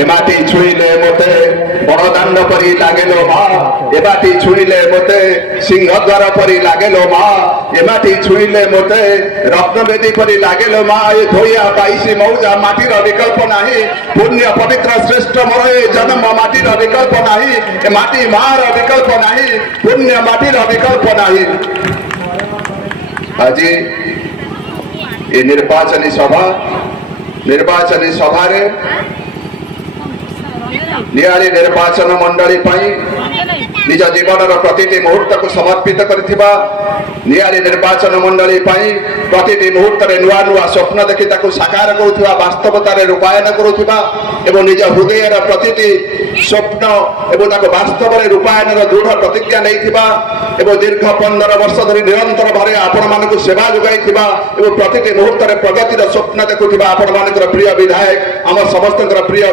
এ মাটি ছুঁইলে মতে বড়দাণ্ড পরি লাগেলো মা, এ মাটি ছুঁইলে মতে সিংহদ্বার পরি লাগেলো মা, এ মাটি ছুঁইলে মতে রত্নবেদী পরি লাগেলো মা। এ ধোইয়া পাইছি মৌজা মাটির বিকল্প নাহি, পুণ্য পবিত্র শ্রেষ্ঠ মোর এ জন্ম মাটির বিকল্প নাহি, এ মাটি মার বিকল্প নাহি, পুণ্য মাটির বিকল্প নাহি। আজি ଏ ନିର୍ବାଚନୀ ସଭାରେ ନିଆଳି ନିର୍ବାଚନ ମଣ୍ଡଳୀ ପାଇଁ ନିଜ ଜୀବନର ପ୍ରତିଟି ମୁହୂର୍ତ୍ତକୁ ସମର୍ପିତ କରିଥିବା, ନିଆଳି ନିର୍ବାଚନ ମଣ୍ଡଳୀ ପାଇଁ ପ୍ରତିଟି ମୁହୂର୍ତ୍ତରେ ନୂଆ ନୂଆ ସ୍ୱପ୍ନ ଦେଖି ତାକୁ ସାକାର କରୁଥିବା, ବାସ୍ତବତାରେ ରୂପାୟନ କରୁଥିବା ଏବଂ ନିଜ ହୃଦୟର ପ୍ରତିଟି ସ୍ୱପ୍ନ ଏବଂ ତାକୁ ବାସ୍ତବରେ ରୂପାୟନର ଦୃଢ଼ ପ୍ରତିଜ୍ଞା ନେଇଥିବା ଏବଂ ଦୀର୍ଘ 15 ବର୍ଷ ଧରି ନିରନ୍ତର ଭାବେ ଆପଣମାନଙ୍କୁ ସେବା ଯୋଗାଇଥିବା ଏବଂ ପ୍ରତିଟି ମୁହୂର୍ତ୍ତରେ ପ୍ରଗତିର ସ୍ୱପ୍ନ ଦେଖୁଥିବା ଆପଣମାନଙ୍କର ପ୍ରିୟ ବିଧାୟକ, ଆମ ସମସ୍ତଙ୍କର ପ୍ରିୟ